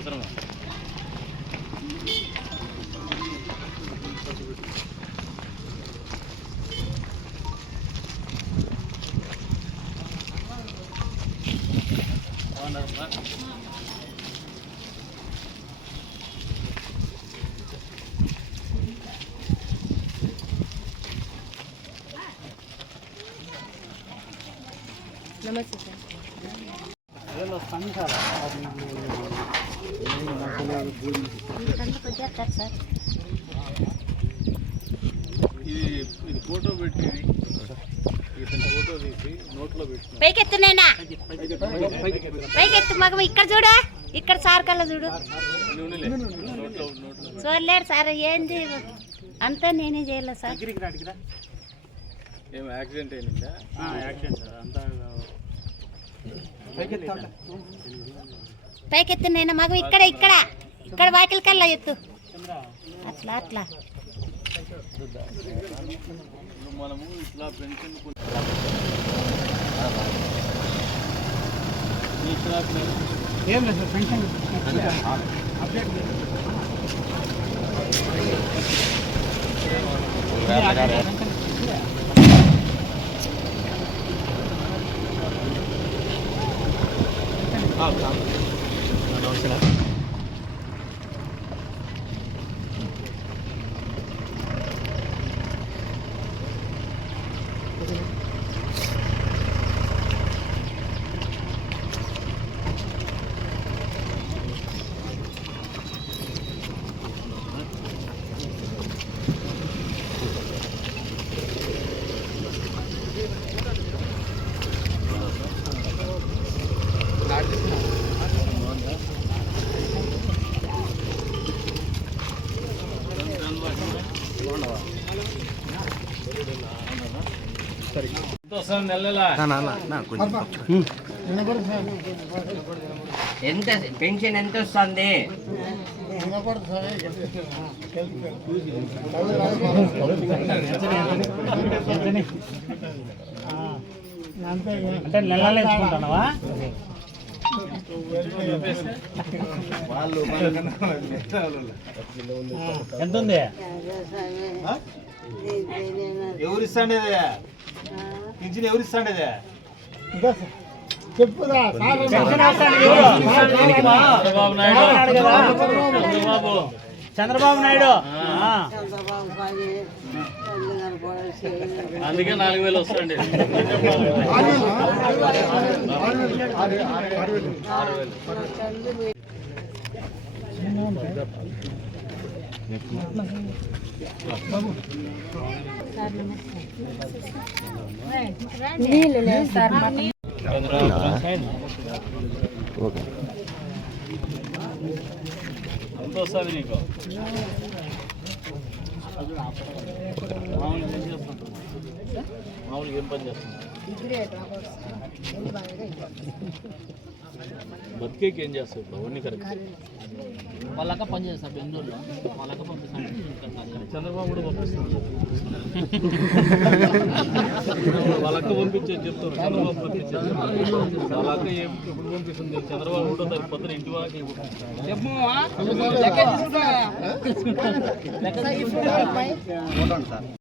otro No me sé. los ఇది photo పెట్టి ఇతని ఫోటో తీసి నోట్లో పెట్టిన పైకెత్తునైనా? పైకెత్తు మగ ఇక్కడ చూడు ఇక్కడ సార్ కల్లా చూడు. చూడలేరు సార్ ఏంది? అంతా నేనే చేయాలి సార్? ఏం యాక్సిడెంట్ అయిందా? పైకెత్తునైనా మగ ఇక్కడ ఇక్కడ. ఇక్కడ వాకిలి కల్లా ఎత్తు. అట్లా అట్లా. ఏం లేదు పెన్షన్. అప్డేట్ లేదు ఎంత పెన్షన్ ఎంత వస్తుంది అంటే నెలలో ఎంచుకుంటున్నావా ఎంత ఉంది? ఎవరు ఇస్తాండేది పింఛన్ ఎవరు ఇస్తాండేది ఎవరు? చంద్రబాబు నాయుడు. ఉన్నాడు కదా? చంద్రబాబు. చంద్రబాబు నాయుడు. ఆ. అందుకే నాలుగు వేలు వస్తుంది నీళ్ళు లేవు సార్ ఎంత వస్తుంది నీకు మామూలుగా ఏం మామూలుగా ఏం పని చేస్తున్నావు బతికేకి ఏం చేస్తావు ఇప్పుడు? అవన్నీ కరెక్ట్. వాళ్ళక పని చేస్తారు బెంగళూరులో. వాళ్ళక పంపిస్తాను. చంద్రబాబు కూడా పంపిస్తుంది వాళ్ళక్క పంపించేది చెప్తాను చంద్రబాబు పంపించేది వాళ్ళక్క ఏం ఎప్పుడు పంపిస్తుంది? చంద్రబాబు కూడా దాని పొద్దున ఇంటి చెప్పు తీసుకుంటా.